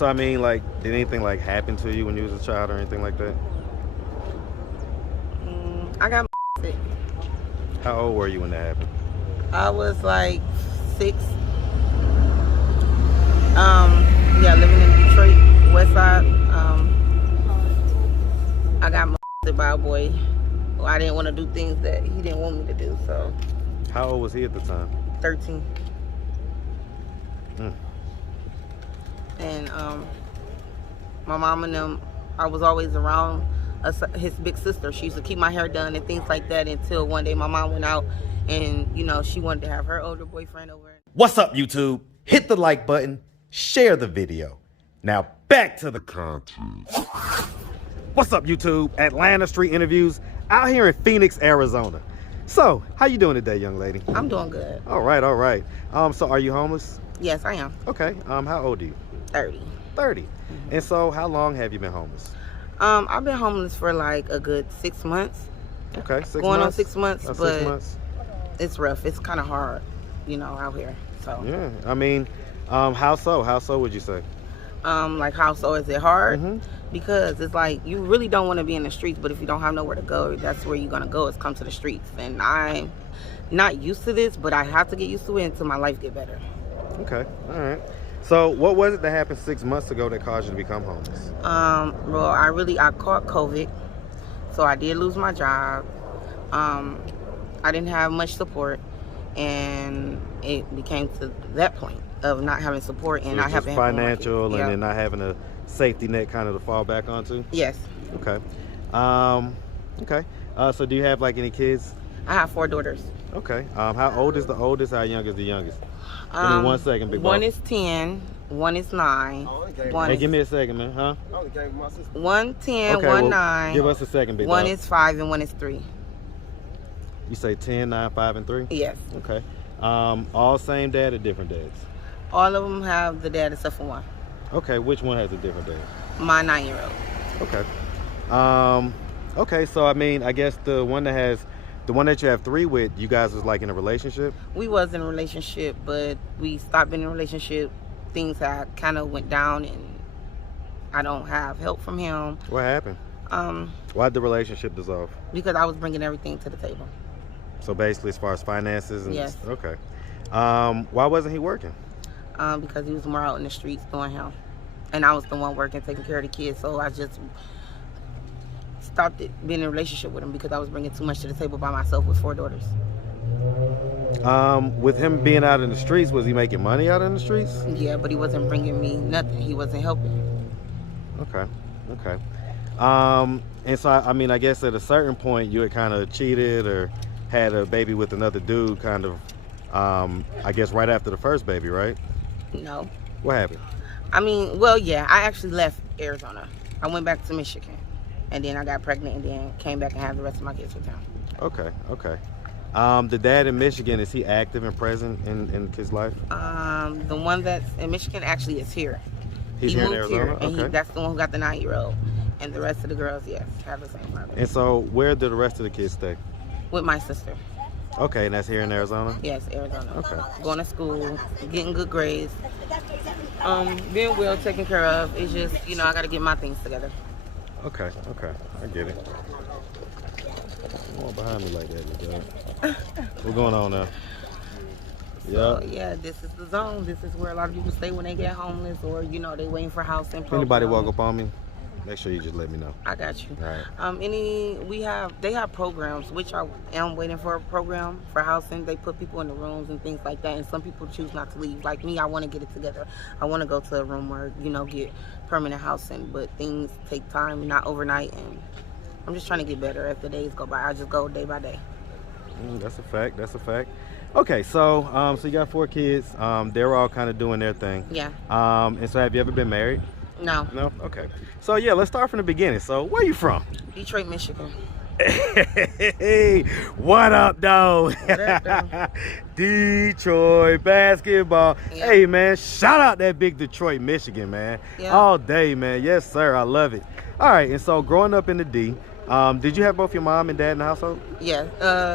So I mean, like, did anything like happen to you when you was a child or anything like that? I got sick. How old were you when that happened? I was like 6. Yeah, living in Detroit, West Side. I got molested by a boy. Well, I didn't want to do things that he didn't want me to do, so. How old was he at the time? 13. Mm. And my mom and them, I was always around his big sister. She used to keep my hair done and things like that until one day my mom went out and, you know, she wanted to have her older boyfriend over. What's up, YouTube? Hit the like button, share the video. Now back to the content. What's up, YouTube? Atlanta Street Interviews out here in Phoenix, Arizona. So, how you doing today, young lady? I'm doing good. All right, all right. So are you homeless? Yes, I am. Okay. How old are you? 30. 30. And so how long have you been homeless? I've been homeless for like a good 6 months. Okay, 6 months. Going on 6 months, About but 6 months. It's rough. It's kind of hard, you know, out here. So Yeah, I mean, how so? How so would you say? like how so is it hard? Mhm. Because it's like you really don't want to be in the streets, but if you don't have nowhere to go, that's where you're gonna go, is come to the streets. And I'm not used to this, but I have to get used to it until my life get better. Okay, all right. So what was it that happened 6 months ago that caused you to become homeless? Well, I caught COVID, so I did lose my job. I didn't have much support, and it became to that point of not having support and So not it's having just financial and yeah. then not having a safety net kind of to fall back onto? Yes. Okay. Okay. So do you have like any kids? I have 4 daughters. Okay. How old is the oldest? How young is the youngest? Give me 1 second, big boy. One is 10, one is 9. Hey, give me a second, man, huh? One 10, Okay, one well, 9. give us a second, big One dog. is 5 and one is 3. You say 10, 9, 5, and 3? Yes. Okay. All same dad or different dads? All of them have the dad except for one. Okay, which one has a different dad? My 9-year-old. Okay. Okay, so I mean, I guess the one that you have 3 with, you guys was like in a relationship? We was in a relationship, but we stopped being in a relationship. Things kind of went down, and I don't have help from him. What happened? Why'd the relationship dissolve? Because I was bringing everything to the table. So basically, as far as finances and Yes. Okay. Why wasn't he working? Because he was more out in the streets doing him, and I was the one working, taking care of the kids. So I just stopped being in a relationship with him because I was bringing too much to the table by myself with 4 daughters. With him being out in the streets, was he making money out in the streets? Yeah, but he wasn't bringing me nothing. He wasn't helping. Okay. And so I mean, I guess at a certain point you had kind of cheated or had a baby with another dude, kind of. I guess right after the first baby, right? No. What happened? I mean, well, yeah, I actually left Arizona. I went back to Michigan, and then I got pregnant, and then came back and had the rest of my kids with him. Okay. The dad in Michigan, is he active and present in his life? The one that's in Michigan actually is here. He's he here in moved Arizona? here, and Okay. that's the one who got the 9-year-old. And the rest of the girls, yes, have the same father. And so where do the rest of the kids stay? With my sister. Okay, and that's here in Arizona? Yes, Arizona. Okay. Going to school, getting good grades, being well taken care of. It's just, you know, I got to get my things together. Okay, I get it. Come on behind me like that, dog. What's going on now? So, yeah, this is the zone. This is where a lot of people stay when they get homeless, or, you know, they waiting for housing. If anybody walk up on me, make sure you just let me know. I got you. All right. They have programs, which I am waiting for a program for housing. They put people in the rooms and things like that, and some people choose not to leave. Like me, I want to get it together. I want to go to a room where, you know, get permanent housing, but things take time, not overnight, and I'm just trying to get better as the days go by. I just go day by day. That's a fact. Okay, so so you got 4 kids. They're all kind of doing their thing. Yeah. And so have you ever been married? No. No? Okay. So yeah, let's start from the beginning. So where you from? Detroit, Michigan. Hey, what up, though? What up, though? Detroit basketball. Yeah. Hey, man, shout out that big Detroit, Michigan, man. Yeah. All day, man. Yes, sir. I love it. All right, and so growing up in the D, did you have both your mom and dad in the household? Yeah.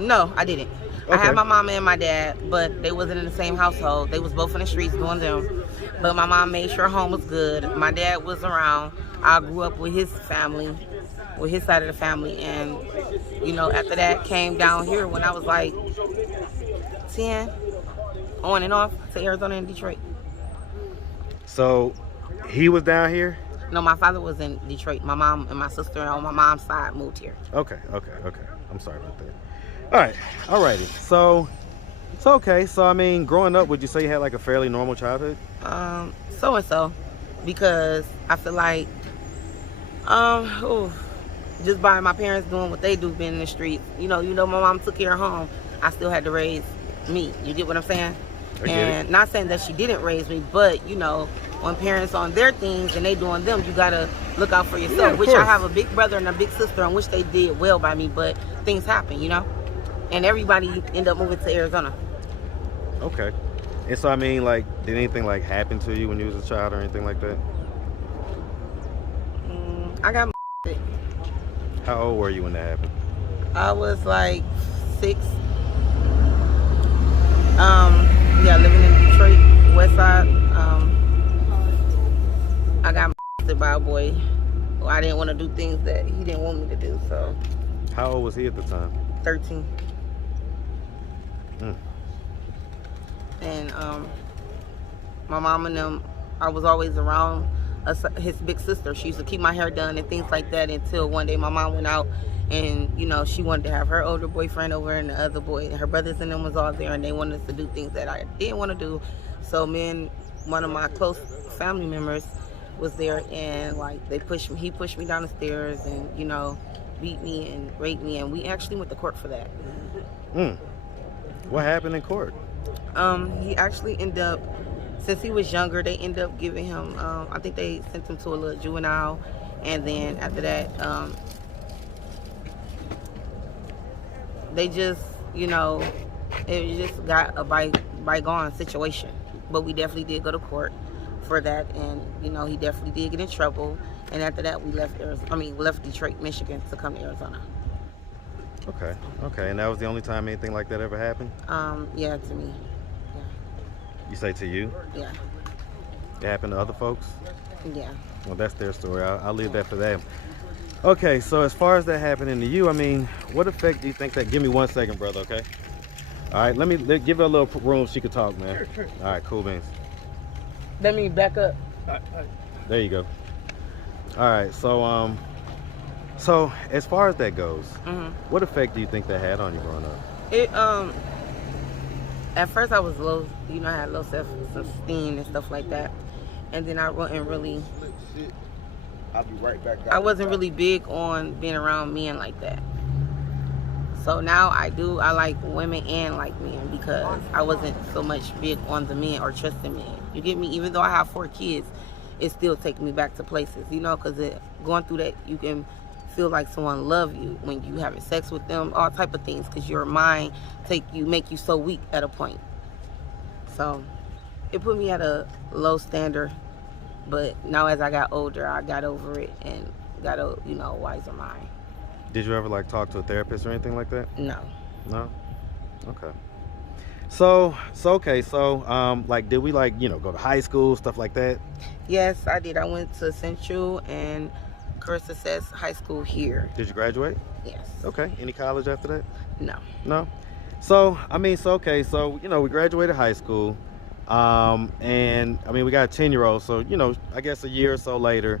No, I didn't. I Okay. had my mama and my dad, but they wasn't in the same household. They was both in the streets doing them. But my mom made sure home was good. My dad was around. I grew up with his family, with his side of the family. And, you know, after that came down here when I was like 10, on and off to Arizona and Detroit. So he was down here? No, my father was in Detroit. My mom and my sister on my mom's side moved here. Okay. I'm sorry about that. All right, alrighty. So it's okay. So I mean, growing up, would you say you had like a fairly normal childhood? So and so, because I feel like, just by my parents doing what they do, being in the street. You know, my mom took care of home. I still had to raise me. You get what I'm saying? I get And not saying that she didn't raise me, but you know, when parents on their things and they doing them, you gotta look out for yourself. Yeah, of which course. I have a big brother and a big sister, on which they did well by me, but things happen, you know. And everybody end up moving to Arizona. Okay. And so I mean, like, did anything like happen to you when you was a child or anything like that? I got sick. How old were you when that happened? I was like 6. Yeah, living in Detroit, West Side. I got molested by a boy. I didn't want to do things that he didn't want me to do, so. How old was he at the time? 13. Mm. And my mom and them, I was always around his big sister. She used to keep my hair done and things like that, until one day my mom went out and, you know, she wanted to have her older boyfriend over and the other boy, her brothers and them was all there, and they wanted us to do things that I didn't want to do. So me and one of my close family members was there, and like he pushed me down the stairs and, you know, beat me and raped me, and we actually went to court for that. What happened in court? He actually ended up, since he was younger, they ended up giving him, I think they sent him to a little juvenile, and then after that, they just, you know, it just got a bygone situation. But we definitely did go to court for that, and, you know, he definitely did get in trouble. And after that, we left Detroit, Michigan to come to Arizona. Okay, and that was the only time anything like that ever happened? Yeah, to me. Yeah. You say to you? Yeah. It happened to other folks? Yeah. Well, that's their story. I'll leave that for them. Okay, so as far as that happening to you, I mean, what effect do you think that? Give me 1 second, brother, okay? All right, give her a little room so she could talk, man. Sure. All right, cool beans. Let me back up. There you go. All right, so as far as that goes, what effect do you think that had on you growing up? It at first I was low, you know, I had low self-esteem and stuff like that, and then I wasn't really. I'll be right back. I wasn't really big on being around men like that. So now I like women and like men, because I wasn't so much big on the men or trusting men. You get me? Even though I have 4 kids, it still takes me back to places, you know, because going through that, you can feel like someone love you when you having sex with them, all type of things, because your mind make you so weak at a point. So it put me at a low standard, but now as I got older, I got over it and got a, you know, wiser mind. Did you ever like talk to a therapist or anything like that? No. No? Okay. So like, did we like, you know, go to high school, stuff like that? Yes, I did. I went to Central and Career Success High School here. Did you graduate? Yes. Okay. Any college after that? No. No? So, I mean, so you know, we graduated high school, and I mean, we got a 10-year-old, so, you know, I guess a year or so later,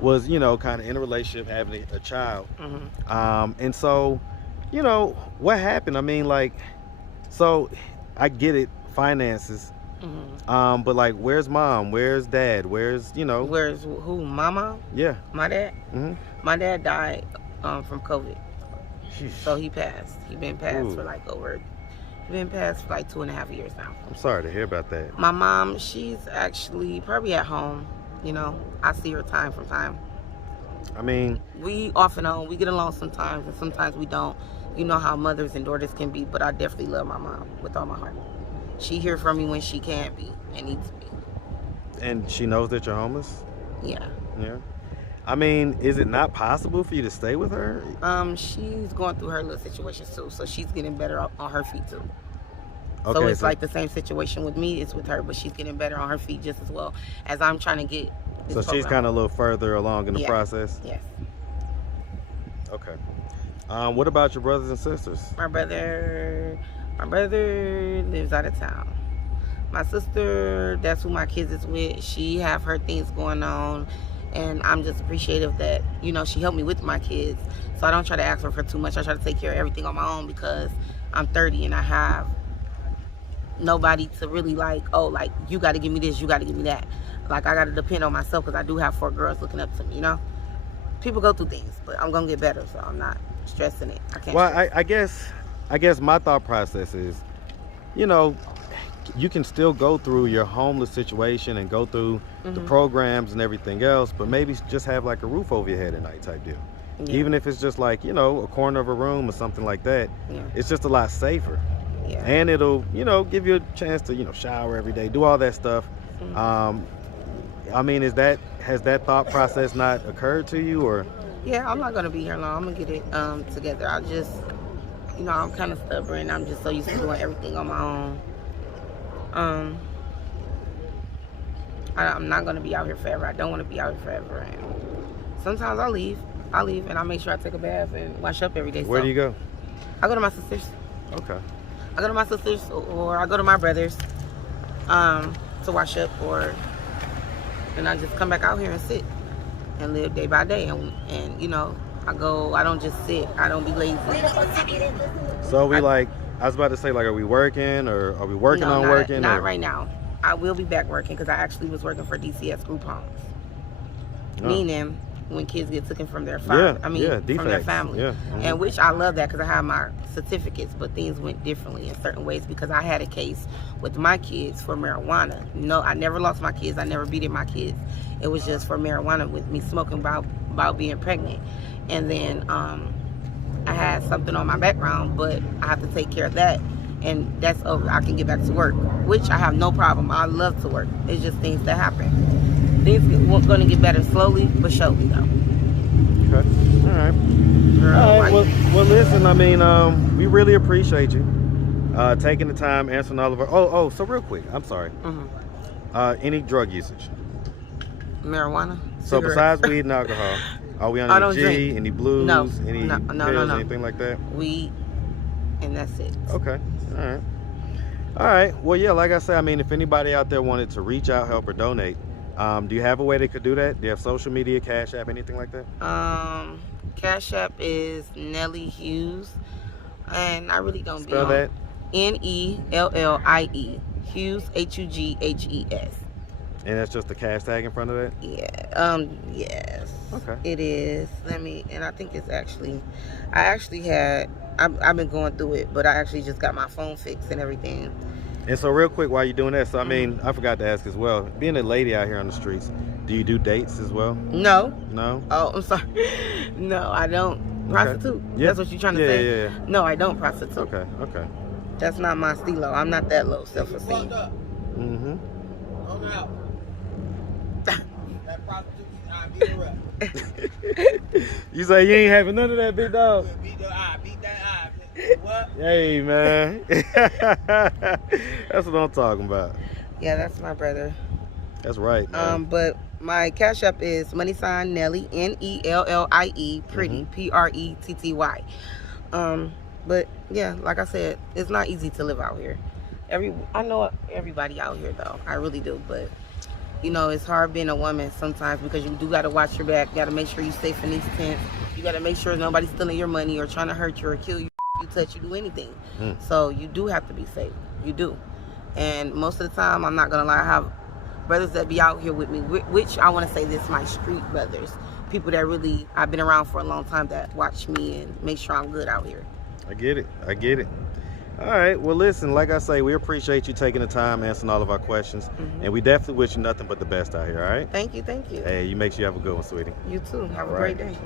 was, you know, kind of in a relationship, having a child. And so, you know, what happened? I mean, like, so I get it, finances, but like, where's mom? Where's dad? Where's, you know? Where's who? My mom? Yeah. My dad? My dad died from COVID. Sheesh. So he passed. He been passed for like 2.5 years now. I'm sorry to hear about that. My mom, she's actually probably at home. You know, I see her time from time. I mean, we off and on, we get along sometimes, and sometimes we don't. You know how mothers and daughters can be, but I definitely love my mom with all my heart. She here for me when she can't be and needs to be. And she knows that you're homeless? Yeah. Yeah. I mean, is it not possible for you to stay with her? She's going through her little situation too, so she's getting better on her feet too. So Okay, it's like the same situation with me. It's with her, but she's getting better on her feet just as well as I'm trying to get. So she's kind of a little further along in the process? Yes. Okay. What about your brothers and sisters? My brother lives out of town. My sister, that's who my kids is with. She have her things going on, and I'm just appreciative that, you know, she helped me with my kids. So I don't try to ask her for too much. I try to take care of everything on my own because I'm 30 and I have nobody to really like, oh, like, you got to give me this, you got to give me that. Like, I got to depend on myself because I do have 4 girls looking up to me, you know? People go through things, but I'm going to get better, so I'm not stressing it. I can't. Well, I guess my thought process is, you know, you can still go through your homeless situation and go through the programs and everything else, but maybe just have like a roof over your head at night type deal. Yeah. Even if it's just like, you know, a corner of a room or something like that, it's just a lot safer. Yeah. And it'll, you know, give you a chance to, you know, shower every day, do all that stuff. I mean, has that thought process not occurred to you, or? Yeah, I'm not gonna be here long. I'm gonna get it together. I just, you know, I'm kind of stubborn. I'm just so used to doing everything on my own. I'm not gonna be out here forever. I don't want to be out here forever. And sometimes I leave and I make sure I take a bath and wash up every day. Where do you go? I go to my sisters. Okay. I go to my sisters, or I go to my brothers to wash up, and I just come back out here and sit and live day by day. And you know, I don't just sit. I don't be lazy. So we I was about to say, like, are we working, or are we working on working? Not right now. I will be back working because I actually was working for DCS group homes. Meaning when kids get taken from their father, from their family. Yeah. And which I love that because I have my certificates, but things went differently in certain ways because I had a case with my kids for marijuana. No, I never lost my kids. I never beaten my kids. It was just for marijuana with me smoking about being pregnant. And then I had something on my background, but I have to take care of that. And that's over. I can get back to work, which I have no problem. I love to work. It's just things that happen. Things are going to get better slowly but surely, though. Okay. All right. Well, listen, I mean, we really appreciate you taking the time, answering all of our... So real quick, I'm sorry. Any drug usage? Marijuana? So besides weed and alcohol, are we on any G, drink. Any blues, any pills, anything like that? Weed, and that's it. Okay. All right. Well, yeah, like I said, I mean, if anybody out there wanted to reach out, help, or donate, do you have a way they could do that? Do you have social media, Cash App, anything like that? Cash App is Nellie Hughes, and I really don't spell that. Nellie Hughes, Hughes. And that's just the cash tag in front of that? Yeah. Yes. Okay. It is. And I think it's actually, I've been going through it, but I actually just got my phone fixed and everything. And so real quick, while you're doing that, so I mean, I forgot to ask as well, being a lady out here on the streets, do you do dates as well? No. No? Oh, I'm sorry. No, I don't. Prostitute? Yeah. That's what you're trying to say? Yeah. No, I don't prostitute. Okay. That's not my stilo. I'm not that low self-esteem. That prostitute, I beat her up. You say you ain't having none of that, big dog? Beat that eye. What? Hey, man. That's what I'm talking about. Yeah, that's my brother. That's right, man. But my Cash App is # Nellie, Nellie, pretty, Pretty. But yeah, like I said, it's not easy to live out here. I know everybody out here though, I really do, but you know, it's hard being a woman sometimes because you do got to watch your back. You got to make sure you're safe in these tents. You got to make sure nobody's stealing your money or trying to hurt you or kill you, touch you, do anything. So you do have to be safe. You do. And most of the time, I'm not going to lie, I have brothers that be out here with me, which I want to say this, my street brothers. People that really, I've been around for a long time that watch me and make sure I'm good out here. I get it. All right. Well, listen, like I say, we appreciate you taking the time, answering all of our questions. And we definitely wish you nothing but the best out here, all right? Thank you. Hey, you make sure you have a good one, sweetie. You too. Have a great day.